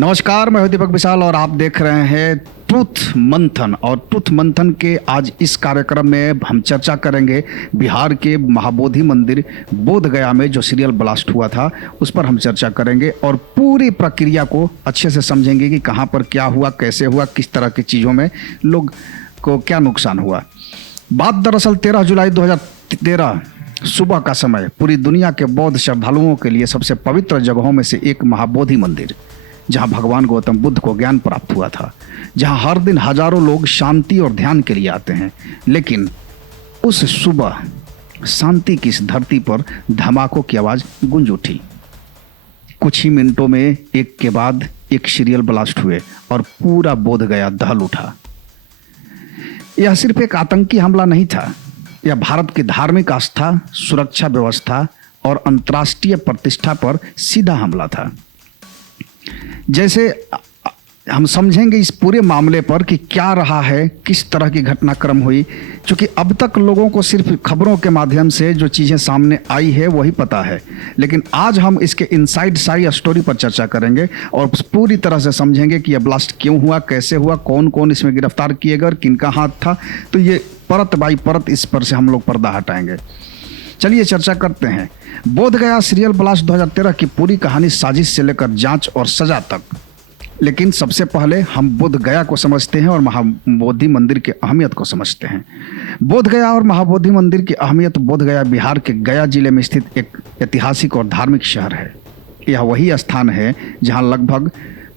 नमस्कार, मैं हूं दीपक विशाल और आप देख रहे हैं ट्रुथ मंथन। और ट्रुथ मंथन के आज इस कार्यक्रम में हम चर्चा करेंगे बिहार के महाबोधि मंदिर बोध गया में जो सीरियल ब्लास्ट हुआ था उस पर हम चर्चा करेंगे और पूरी प्रक्रिया को अच्छे से समझेंगे कि कहां पर क्या हुआ, कैसे हुआ, किस तरह की चीज़ों में लोग को क्या नुकसान हुआ। बात दरअसल 13 जुलाई 2013 सुबह का समय पूरी दुनिया के बौद्ध श्रद्धालुओं के लिए सबसे पवित्र जगहों में से एक महाबोधि मंदिर, जहां भगवान गौतम बुद्ध को ज्ञान प्राप्त हुआ था, जहां हर दिन हजारों लोग शांति और ध्यान के लिए आते हैं। लेकिन उस सुबह शांति की इस धरती पर धमाकों की आवाज गूंज उठी। कुछ ही मिनटों में एक के बाद एक सीरियल ब्लास्ट हुए और पूरा बोध गया दहल उठा। यह सिर्फ एक आतंकी हमला नहीं था, यह भारत की धार्मिक आस्था, सुरक्षा व्यवस्था और अंतर्राष्ट्रीय प्रतिष्ठा पर सीधा हमला था। जैसे हम समझेंगे इस पूरे मामले पर कि क्या रहा है, किस तरह की घटनाक्रम हुई, क्योंकि अब तक लोगों को सिर्फ खबरों के माध्यम से जो चीज़ें सामने आई है वही पता है। लेकिन आज हम इसके इनसाइड सारी स्टोरी पर चर्चा करेंगे और पूरी तरह से समझेंगे कि यह ब्लास्ट क्यों हुआ, कैसे हुआ, कौन कौन इसमें गिरफ्तार किए गए, किनका हाथ था। तो ये परत बाई परत इस पर से हम लोग पर्दा हटाएंगे। चलिए चर्चा करते हैं। बोध गया सीरियल ब्लास्ट 2013 की पूरी कहानी, साजिश से लेकर जांच और सजा तक। लेकिन सबसे पहले हम बोध गया को समझते हैं और महाबोधि मंदिर की अहमियत को समझते हैं। बोध गया और महाबोधि मंदिर की अहमियत। बोध गया बिहार के गया जिले में स्थित एक ऐतिहासिक और धार्मिक शहर है। यह वही स्थान है जहां लगभग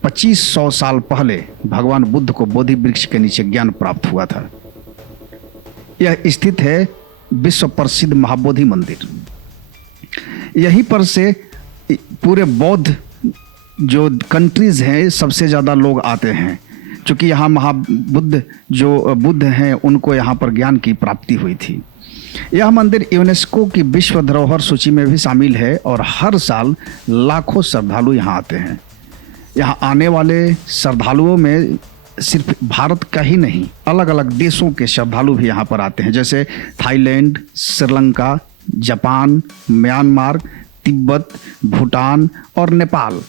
2500 साल पहले भगवान बुद्ध को बोधि वृक्ष के नीचे ज्ञान प्राप्त हुआ था। यह स्थित है विश्व प्रसिद्ध महाबोधि मंदिर। यहीं पर से पूरे बौद्ध जो कंट्रीज हैं सबसे ज़्यादा लोग आते हैं, क्योंकि यहाँ महाबुद्ध जो बुद्ध हैं उनको यहाँ पर ज्ञान की प्राप्ति हुई थी। यह मंदिर यूनेस्को की विश्व धरोहर सूची में भी शामिल है और हर साल लाखों श्रद्धालु यहाँ आते हैं। यहाँ आने वाले श्रद्धालुओं में सिर्फ भारत का ही नहीं, अलग अलग देशों के श्रद्धालु भी यहाँ पर आते हैं, जैसे Thailand, Sri Lanka, Japan, Myanmar, Tibet, Bhutan और नेपाल।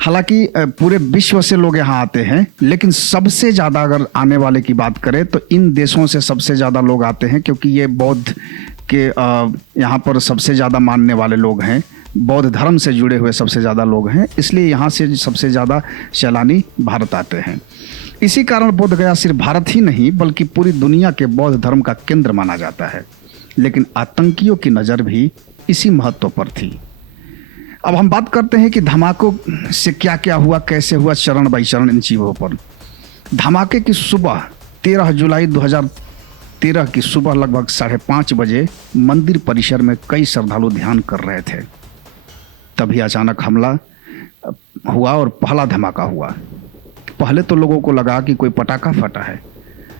हालांकि पूरे विश्व से लोग यहाँ आते हैं, लेकिन सबसे ज़्यादा अगर आने वाले की बात करें तो इन देशों से सबसे ज़्यादा लोग आते हैं, क्योंकि ये बौद्ध के यहाँ पर सबसे ज़्यादा मानने वाले लोग हैं, बौद्ध धर्म से जुड़े हुए सबसे ज़्यादा लोग हैं, इसलिए यहाँ से सबसे ज़्यादा सैलानी भारत आते हैं। इसी कारण बोध गया सिर्फ भारत ही नहीं बल्कि पूरी दुनिया के बौद्ध धर्म का केंद्र माना जाता है। लेकिन आतंकियों की नज़र भी इसी महत्व पर थी। अब हम बात करते हैं कि धमाकों से क्या क्या हुआ, कैसे हुआ, चरण बाई चरण इन चीज़ों पर। धमाके की सुबह 13 जुलाई 2013 की सुबह लगभग 5:30 बजे मंदिर परिसर में कई श्रद्धालु ध्यान कर रहे थे। तभी अचानक हमला हुआ और पहला धमाका हुआ। पहले तो लोगों को लगा कि कोई पटाखा फटा है,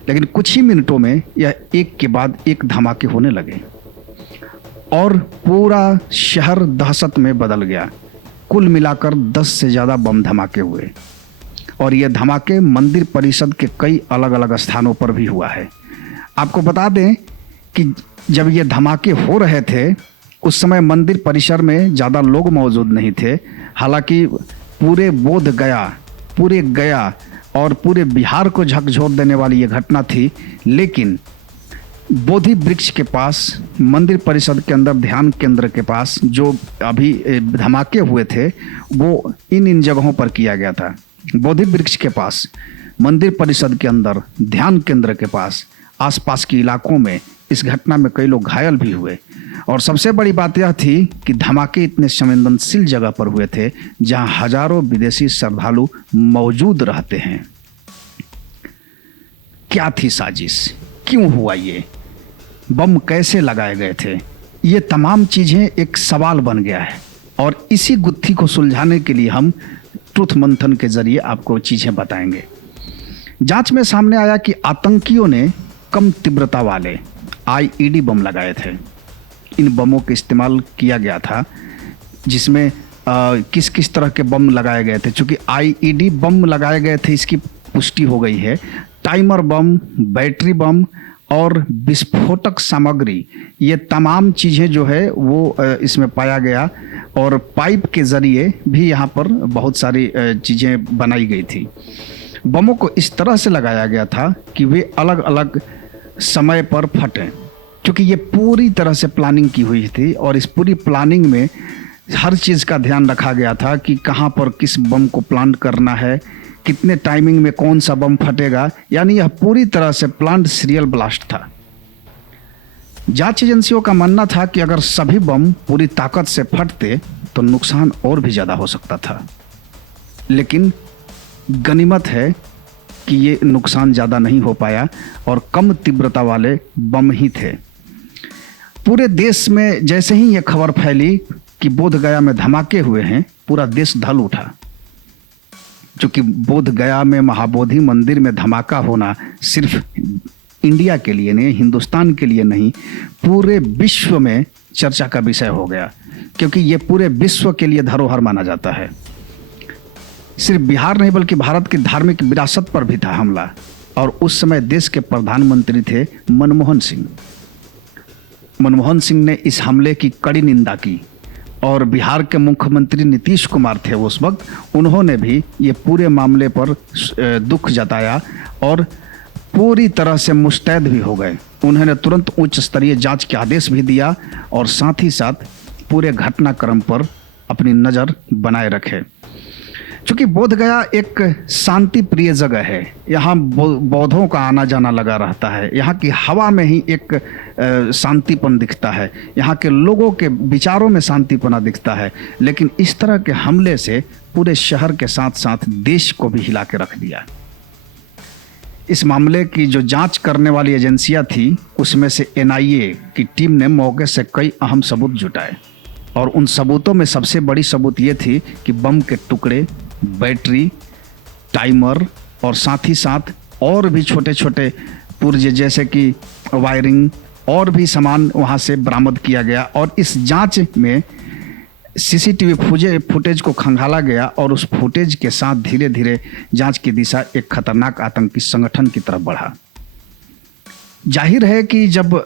लेकिन कुछ ही मिनटों में यह एक के बाद एक धमाके होने लगे और पूरा शहर दहशत में बदल गया। कुल मिलाकर 10 से ज़्यादा बम धमाके हुए और ये धमाके मंदिर परिसर के कई अलग अलग स्थानों पर भी हुआ है। आपको बता दें कि जब ये धमाके हो रहे थे उस समय मंदिर परिसर में ज़्यादा लोग मौजूद नहीं थे। हालांकि पूरे बोध गया, पूरे गया और पूरे बिहार को झकझोर देने वाली ये घटना थी। लेकिन बोधि वृक्ष के पास, मंदिर परिसर के अंदर ध्यान केंद्र के पास जो अभी धमाके हुए थे वो इन जगहों पर किया गया था। बोधि वृक्ष के पास, मंदिर परिसर के अंदर, ध्यान केंद्र के पास, आसपास के इलाकों में इस घटना में कई लोग घायल भी हुए। और सबसे बड़ी बात यह थी कि धमाके इतने संवेदनशील जगह पर हुए थे जहां हजारों विदेशी श्रद्धालु मौजूद रहते हैं। क्या थी साजिश, क्यों हुआ ये, बम कैसे लगाए गए थे, ये तमाम चीजें एक सवाल बन गया है। और इसी गुत्थी को सुलझाने के लिए हम ट्रुथ मंथन के जरिए आपको चीजें बताएंगे। जांच में सामने आया कि आतंकियों ने कम तीव्रता वाले आईईडी बम लगाए थे। इन बमों का इस्तेमाल किया गया था, जिसमें किस किस तरह के बम लगाए गए थे। चूँकि आईईडी बम लगाए गए थे इसकी पुष्टि हो गई है। टाइमर बम, बैटरी बम और विस्फोटक सामग्री, ये तमाम चीज़ें जो है वो इसमें पाया गया। और पाइप के ज़रिए भी यहाँ पर बहुत सारी चीज़ें बनाई गई थी। बमों को इस तरह से लगाया गया था कि वे अलग अलग समय पर फटें, क्योंकि ये पूरी तरह से प्लानिंग की हुई थी। और इस पूरी प्लानिंग में हर चीज़ का ध्यान रखा गया था कि कहाँ पर किस बम को प्लांट करना है, कितने टाइमिंग में कौन सा बम फटेगा। यानी यह पूरी तरह से प्लान्ड सीरियल ब्लास्ट था। जांच एजेंसियों का मानना था कि अगर सभी बम पूरी ताकत से फटते तो नुकसान और भी ज़्यादा हो सकता था, लेकिन गनीमत है कि ये नुकसान ज़्यादा नहीं हो पाया और कम तीव्रता वाले बम ही थे। पूरे देश में जैसे ही ये खबर फैली कि बोधगया में धमाके हुए हैं, पूरा देश ढल उठा। क्योंकि बोधगया में महाबोधि मंदिर में धमाका होना सिर्फ इंडिया के लिए नहीं, हिंदुस्तान के लिए नहीं, पूरे विश्व में चर्चा का विषय हो गया, क्योंकि ये पूरे विश्व के लिए धरोहर माना जाता है। सिर्फ बिहार नहीं बल्कि भारत की धार्मिक विरासत पर भी था हमला। और उस समय देश के प्रधानमंत्री थे मनमोहन सिंह। मनमोहन सिंह ने इस हमले की कड़ी निंदा की और बिहार के मुख्यमंत्री नीतीश कुमार थे उस वक्त, उन्होंने भी ये पूरे मामले पर दुख जताया और पूरी तरह से मुस्तैद भी हो गए। उन्होंने तुरंत उच्च स्तरीय जांच के आदेश भी दिया और साथ ही साथ पूरे घटनाक्रम पर अपनी नज़र बनाए रखे। चूँकि बोधगया एक शांति प्रिय जगह है, यहाँ बौद्धों का आना जाना लगा रहता है। यहाँ की हवा में ही एक शांतिपन दिखता है, यहाँ के लोगों के विचारों में शांतिपना दिखता है। लेकिन इस तरह के हमले से पूरे शहर के साथ साथ देश को भी हिला के रख दिया। इस मामले की जो जांच करने वाली एजेंसियां थी, उसमें से एनआईए की टीम ने मौके से कई अहम सबूत जुटाए और उन सबूतों में सबसे बड़ी सबूत ये थी कि बम के टुकड़े, बैटरी, टाइमर और साथ ही साथ और भी छोटे छोटे पुर्जे जैसे कि वायरिंग और भी सामान वहाँ से बरामद किया गया। और इस जांच में सीसीटीवी फुटेज को खंगाला गया और उस फुटेज के साथ धीरे धीरे जांच की दिशा एक खतरनाक आतंकी संगठन की तरफ बढ़ा। जाहिर है कि जब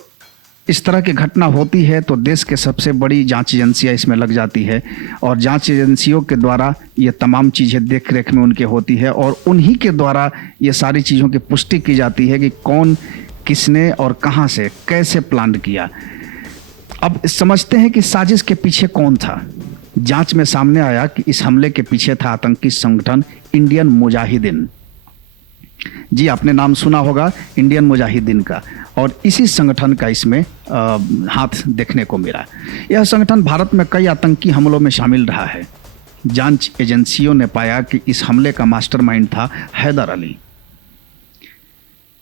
इस तरह की घटना होती है तो देश के सबसे बड़ी जांच एजेंसियां इसमें लग जाती है और जांच एजेंसियों के द्वारा ये तमाम चीज़ें देख रेख में उनके होती है और उन्हीं के द्वारा ये सारी चीज़ों की पुष्टि की जाती है कि कौन, किसने और कहां से कैसे प्लान किया। अब समझते हैं कि साजिश के पीछे कौन था। जांच में सामने आया कि इस हमले के पीछे था आतंकी संगठन इंडियन मुजाहिदीन। जी, आपने नाम सुना होगा इंडियन मुजाहिदीन का, और इसी संगठन का इसमें हाथ देखने को मिला। यह संगठन भारत में कई आतंकी हमलों में शामिल रहा है। जांच एजेंसियों ने पाया कि इस हमले का मास्टरमाइंड था हैदर अली।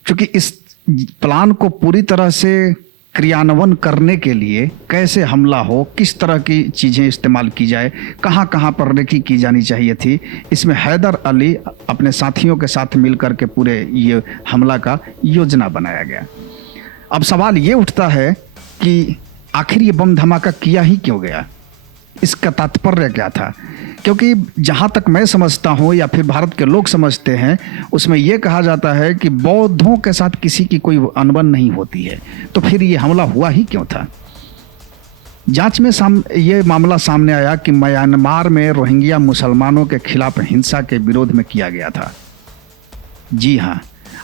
क्योंकि इस प्लान को पूरी तरह से क्रियान्वयन करने के लिए कैसे हमला हो, किस तरह की चीज़ें इस्तेमाल की जाए, कहाँ कहाँ पर रेकी की जानी चाहिए थी, इसमें हैदर अली अपने साथियों के साथ मिलकर के पूरे ये हमला का योजना बनाया गया। अब सवाल ये उठता है कि आखिर ये बम धमाका किया ही क्यों गया, इसका तात्पर्य क्या था? क्योंकि जहाँ तक मैं समझता हूँ या फिर भारत के लोग समझते हैं, उसमें यह कहा जाता है कि बौद्धों के साथ किसी की कोई अनबन नहीं होती है, तो फिर ये हमला हुआ ही क्यों था? जांच में ये मामला सामने आया कि म्यांमार में रोहिंग्या मुसलमानों के खिलाफ हिंसा के विरोध में किया गया था। जी हाँ,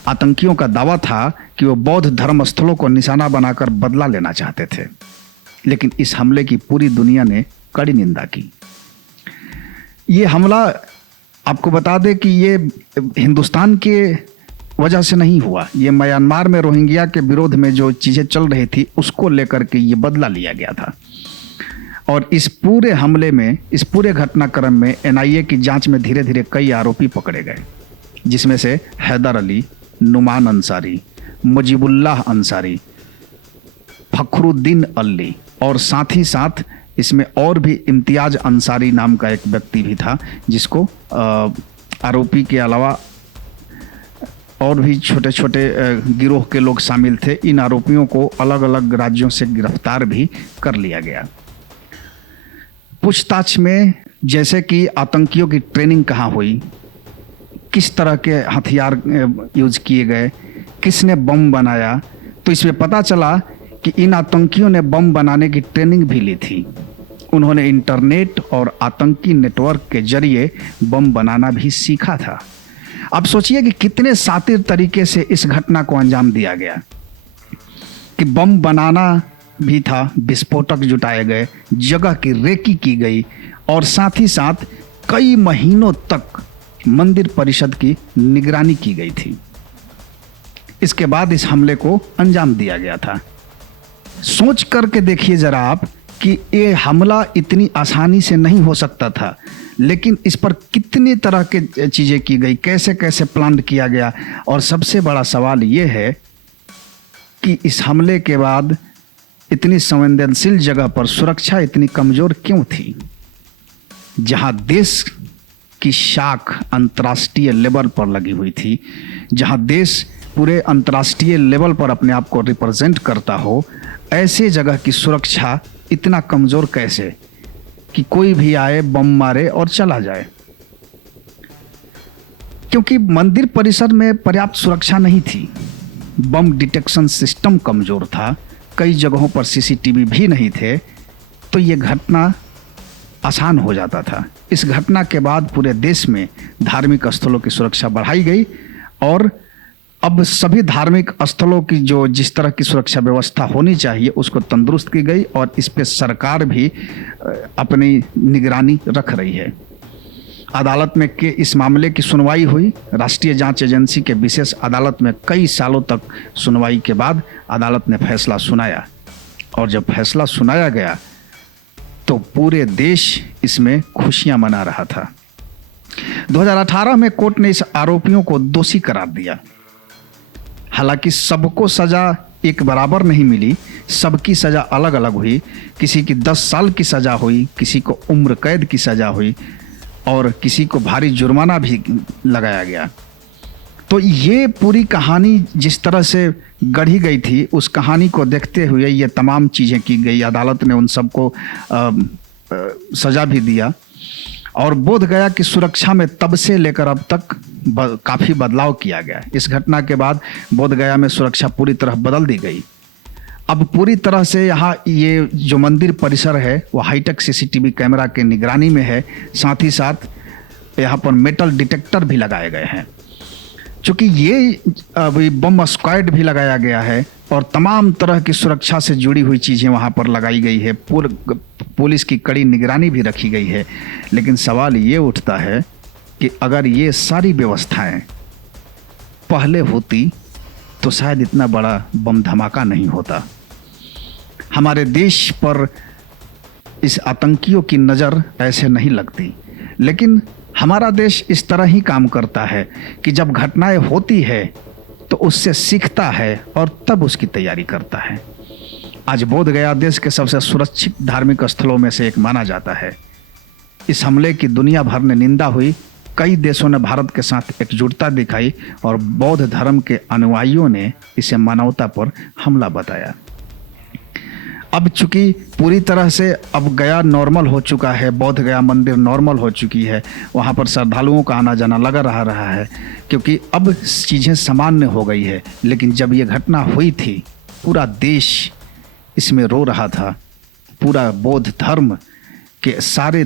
आतंकियों का दावा था कि वो बौद्ध धर्म स्थलों को निशाना बनाकर बदला लेना चाहते थे, लेकिन इस हमले की पूरी दुनिया ने कड़ी निंदा की। ये हमला, आपको बता दें कि ये हिंदुस्तान के वजह से नहीं हुआ, ये म्यांमार में रोहिंग्या के विरोध में जो चीज़ें चल रही थी उसको लेकर के ये बदला लिया गया था। और इस पूरे हमले में, इस पूरे घटनाक्रम में एनआईए की जांच में धीरे धीरे कई आरोपी पकड़े गए, जिसमें से हैदर अली, नुमान अंसारी, मुजीबुल्लाह अंसारी, फखरुद्दीन अली और साथ ही साथ इसमें और भी इम्तियाज अंसारी नाम का एक व्यक्ति भी था, जिसको आरोपी के अलावा और भी छोटे छोटे गिरोह के लोग शामिल थे। इन आरोपियों को अलग अलग राज्यों से गिरफ्तार भी कर लिया गया। पूछताछ में जैसे कि आतंकियों की ट्रेनिंग कहाँ हुई, किस तरह के हथियार यूज किए गए, किसने बम बनाया, तो इसमें पता चला कि इन आतंकियों ने बम बनाने की ट्रेनिंग भी ली थी। उन्होंने इंटरनेट और आतंकी नेटवर्क के जरिए बम बनाना भी सीखा था। अब सोचिए कि कितने शातिर तरीके से इस घटना को अंजाम दिया गया कि बम बनाना भी था, विस्फोटक जुटाए गए, जगह की रेकी की गई और साथ ही साथ कई महीनों तक मंदिर परिषद की निगरानी की गई थी। इसके बाद इस हमले को अंजाम दिया गया था। सोच करके देखिए जरा आप कि ये हमला इतनी आसानी से नहीं हो सकता था, लेकिन इस पर कितनी तरह के चीज़ें की गई, कैसे कैसे प्लान किया गया। और सबसे बड़ा सवाल ये है कि इस हमले के बाद इतनी संवेदनशील जगह पर सुरक्षा इतनी कमज़ोर क्यों थी, जहां देश की शाख अंतर्राष्ट्रीय लेवल पर लगी हुई थी, जहां देश पूरे अंतर्राष्ट्रीय लेवल पर अपने आप को रिप्रेजेंट करता हो। ऐसे जगह की सुरक्षा इतना कमज़ोर कैसे कि कोई भी आए, बम मारे और चला जाए। क्योंकि मंदिर परिसर में पर्याप्त सुरक्षा नहीं थी, बम डिटेक्शन सिस्टम कमज़ोर था, कई जगहों पर सीसीटीवी भी नहीं थे, तो ये घटना आसान हो जाता था। इस घटना के बाद पूरे देश में धार्मिक स्थलों की सुरक्षा बढ़ाई गई और अब सभी धार्मिक स्थलों की जो जिस तरह की सुरक्षा व्यवस्था होनी चाहिए उसको तंदुरुस्त की गई और इस पे सरकार भी अपनी निगरानी रख रही है। अदालत में के इस मामले की सुनवाई हुई। राष्ट्रीय जांच एजेंसी के विशेष अदालत में कई सालों तक सुनवाई के बाद अदालत ने फैसला सुनाया और जब फैसला सुनाया गया तो पूरे देश इसमें खुशियां मना रहा था। 2018 में कोर्ट ने इस आरोपियों को दोषी करार दिया। हालांकि सबको सजा एक बराबर नहीं मिली, सबकी सजा अलग अलग हुई। किसी की 10 साल की सजा हुई, किसी को उम्र कैद की सजा हुई और किसी को भारी जुर्माना भी लगाया गया। तो ये पूरी कहानी जिस तरह से गढ़ी गई थी, उस कहानी को देखते हुए ये तमाम चीज़ें की गई। अदालत ने उन सबको सज़ा भी दिया और बोध गया कि सुरक्षा में तब से लेकर अब तक काफ़ी बदलाव किया गया। इस घटना के बाद बोध गया में सुरक्षा पूरी तरह बदल दी गई। अब पूरी तरह से यहाँ ये जो मंदिर परिसर है वो हाईटेक सीसीटीवी कैमरा के निगरानी में है। साथ ही साथ यहाँ पर मेटल डिटेक्टर भी लगाए गए हैं। चूँकि ये बम स्क्वाड भी लगाया गया है और तमाम तरह की सुरक्षा से जुड़ी हुई चीज़ें वहाँ पर लगाई गई है। पुलिस की कड़ी निगरानी भी रखी गई है। लेकिन सवाल ये उठता है कि अगर ये सारी व्यवस्थाएं पहले होती तो शायद इतना बड़ा बम धमाका नहीं होता। हमारे देश पर इस आतंकियों की नज़र ऐसे नहीं लगती, लेकिन हमारा देश इस तरह ही काम करता है कि जब घटनाएं होती है तो उससे सीखता है और तब उसकी तैयारी करता है। आज बोध गया देश के सबसे सुरक्षित धार्मिक स्थलों में से एक माना जाता है। इस हमले की दुनिया भर ने निंदा हुई। कई देशों ने भारत के साथ एकजुटता दिखाई और बौद्ध धर्म के अनुयायियों ने इसे मानवता पर हमला बताया। अब चूंकि पूरी तरह से अब गया नॉर्मल हो चुका है, बोध गया मंदिर नॉर्मल हो चुकी है, वहाँ पर श्रद्धालुओं का आना जाना लगा रहा है क्योंकि अब चीज़ें सामान्य हो गई है। लेकिन जब ये घटना हुई थी पूरा देश इसमें रो रहा था। पूरा बौद्ध धर्म के सारे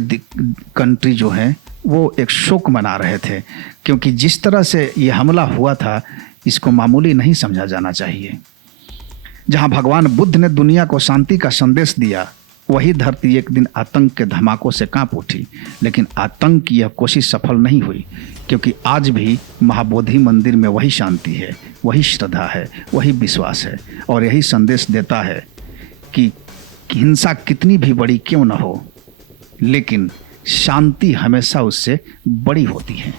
कंट्री जो हैं वो एक शोक मना रहे थे क्योंकि जिस तरह से ये हमला हुआ था इसको मामूली नहीं समझा जाना चाहिए। जहाँ भगवान बुद्ध ने दुनिया को शांति का संदेश दिया, वही धरती एक दिन आतंक के धमाकों से कांप उठी। लेकिन आतंक की यह कोशिश सफल नहीं हुई क्योंकि आज भी महाबोधि मंदिर में वही शांति है, वही श्रद्धा है, वही विश्वास है और यही संदेश देता है कि हिंसा कितनी भी बड़ी क्यों न हो, लेकिन शांति हमेशा उससे बड़ी होती है।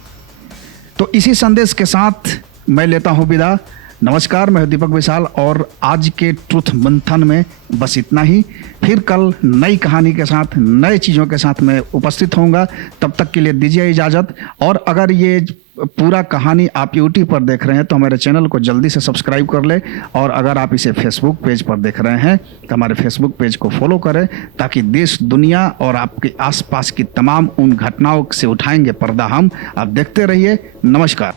तो इसी संदेश के साथ मैं लेता हूँ विदा। नमस्कार, मैं दीपक विशाल और आज के ट्रुथ मंथन में बस इतना ही। फिर कल नई कहानी के साथ, नए चीज़ों के साथ मैं उपस्थित होऊंगा। तब तक के लिए दीजिए इजाज़त। और अगर ये पूरा कहानी आप यूट्यूब पर देख रहे हैं तो हमारे चैनल को जल्दी से सब्सक्राइब कर ले और अगर आप इसे फेसबुक पेज पर देख रहे हैं तो हमारे फेसबुक पेज को फॉलो करें ताकि देश दुनिया और आपके आसपास की तमाम उन घटनाओं से उठाएंगे पर्दा हम। आप देखते रहिए। नमस्कार।